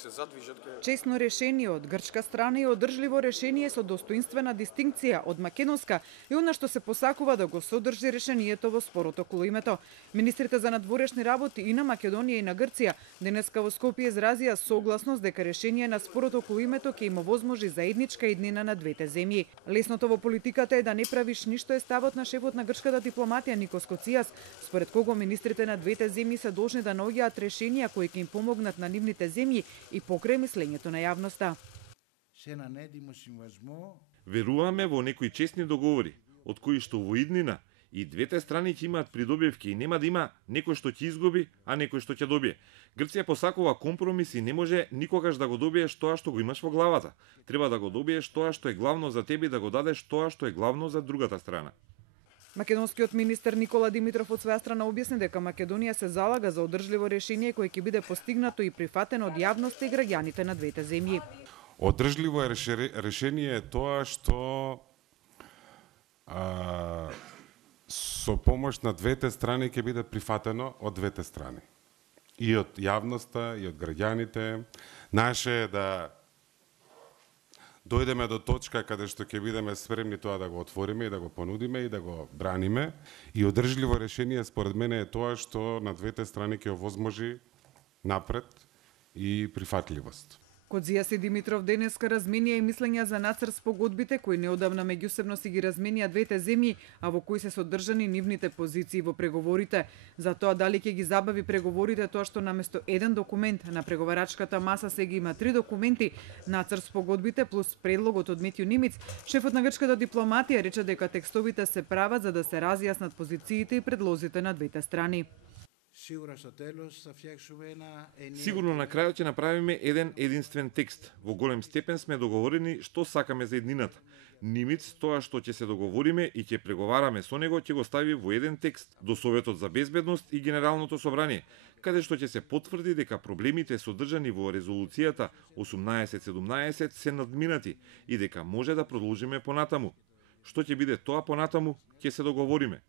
се задвижат ке... Честно решение од грчка страна и одржливо решение со достоинствена дистинкција од македонска и она што се посакува да го содржи решението во спорот околу името. Министрите за надворешни работи и на Македонија и на Грција денеска во Скопје изразија согласност дека решение на спорот околу името ќе им овозможи заедничка иднина на двете земји. Лесното во политиката е да не правиш ништо е ставот на шефот на грчката дипломатија Никос Коцијас, според кого министрите на двете земји се должни да наоѓаат решенија кои ќе им помогнат на нивните земји и покрај мислењето на јавноста. Веруваме во некои честни договори, од кои што во иднина и двете страни ќе имаат придобивки и нема да има некој што ќе изгуби, а некој што ќе добие. Грција посакува компромис и не може никогаш да го добиеш тоа што го имаш во главата. Треба да го добиеш тоа што е главно за тебе и да го дадеш тоа што е главно за другата страна. Македонскиот министер Никола Димитров од своја страна објасни дека Македонија се залага за одржливо решение кое ќе биде постигнато и прифатено од јавноста и граѓаните на двете земји. Одржливо решение е тоа што со помош на двете страни ќе биде прифатено од двете страни. И од јавноста, и од граѓаните. Наше е да дојдеме до точка каде што ќе бидеме спремни тоа да го отвориме и да го понудиме и да го браниме. И одржливо решение според мене е тоа што на двете страни ќе овозможи напред и прифатливост. Коцијас и Димитров денеска разменија и мислења за нацрт спогодбите кои неодамна меѓусебно си ги разменија двете земји, а во кои се содржани нивните позиции во преговорите. За тоа дали ќе ги забави преговорите тоа што наместо еден документ на преговарачката маса сега има 3 документи, нацрт спогодбите плюс предлогот од Метју Нимиц, шефот на грчката дипломатија рече дека текстовите се прават за да се разјаснат позициите и предлозите на двете страни. Сигурно на крајот ќе направиме еден единствен текст. Во голем степен сме договорени што сакаме за еднината. Нимиц тоа што ќе се договориме и ќе преговараме со него ќе го стави во еден текст до Советот за безбедност и Генералното собрание, каде што ќе се потврди дека проблемите содржани во резолуцијата 1817 се надминати и дека може да продолжиме понатаму. Што ќе биде тоа понатаму, ќе се договориме.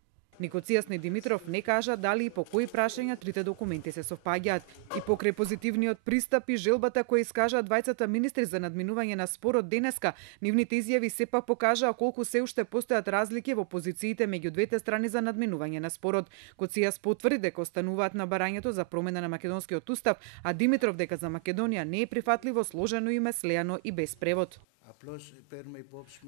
Ни Коцијас ни Димитров не кажа дали и по кои прашања трите документи се совпаѓаат. И покрај позитивниот пристап и желбата која искажаа двајцата министри за надминување на спорот денеска, нивните изјави сепак покажаа колку се уште постојат разлики во позициите меѓу двете страни за надминување на спорот. Коцијас потврди дека остануваат на барањето за промена на македонскиот устав, а Димитров дека за Македонија не е прифатливо сложено име слеано и без превод.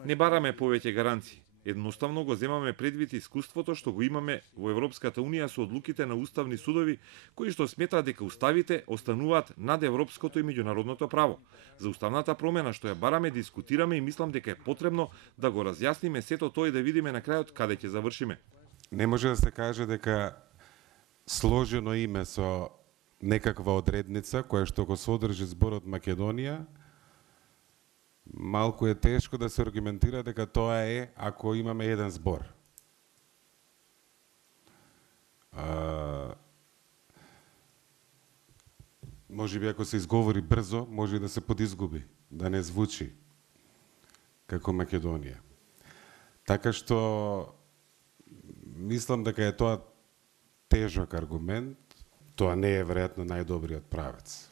Не бараме повеќе гаранции. Едноставно го земаме предвид искуството што го имаме во Европската Унија со одлуките на уставни судови, кои што сметаат дека уставите остануваат над европското и меѓународното право. За уставната промена што ја бараме дискутираме и мислам дека е потребно да го разјасниме сето тоа и да видиме на крајот каде ќе завршиме. Не може да се каже дека сложено име со некаква одредница која што го содржи зборот Македонија, малку е тешко да се аргументира дека тоа е ако имаме еден збор. Може би ако се изговори брзо, може да се подизгуби, да не звучи како Македонија. Така што мислам дека е тоа тежок аргумент, тоа не е веројатно најдобриот правец.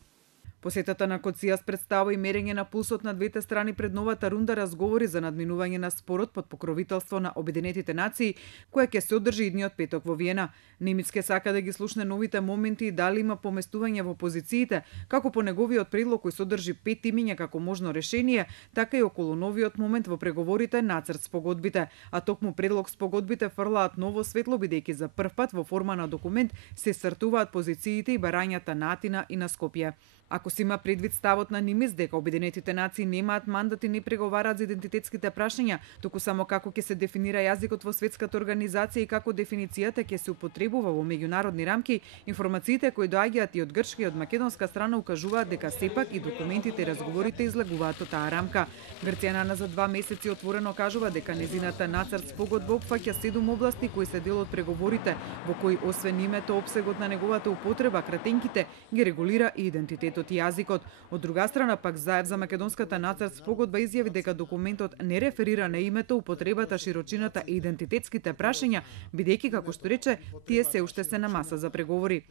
Посетата на Коцијас представува и мерење на пулсот на двете страни пред новата рунда разговори за надминување на спорот под покровителство на Обединетите нации, која ќе се одржи идниот петок во Виена. Немец ке сака да ги слушне новите моменти и дали има поместување во позициите, како по неговиот предлог кој содржи 5 имиња како можно решение, така и околу новиот момент во преговорите нацрт спогодбите. А токму предлог спогодбите фрлаат ново светло бидејќи за прв пат во форма на документ се стартуваат позициите и барањата на Атина и на Скопје. Ако се има предвид ставот на Нимиц дека Обединетите нации немаат мандат и не преговараат за идентитетските прашања, туку само како ќе се дефинира јазикот во светската организација и како дефиницијата ќе се употребува во меѓународни рамки, информациите кои доаѓаат и од грчка и од македонска страна укажуваат дека сепак и документите и разговорите излегуваат од таа рамка. Грција за 2 месеци отворено кажува дека незината нацрт спогодба опфаќа 7 области кои се дел од преговорите, во кои освен името, опсегот на неговата употреба, кратенките ги регулира и идентитетот и јазикот. Од друга страна пак Заев за македонската нацрт спогодба изјави дека документот не реферира на името, употребата, широчината и идентитетските прашања, бидејќи како што рече, тие се уште се на маса за преговори.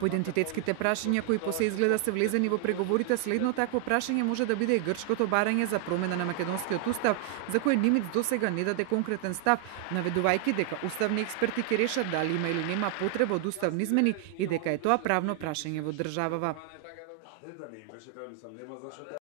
По идентитетските прашања кои по се изгледа се влезени во преговорите, следно такво прашање може да биде и грчкото барање за промена на македонскиот устав, за кој Нимиц досега не даде конкретен став, наведувајќи дека уставни експерти ќе решат дали има или нема потреба од уставни измени и дека е тоа правно прашање во државава.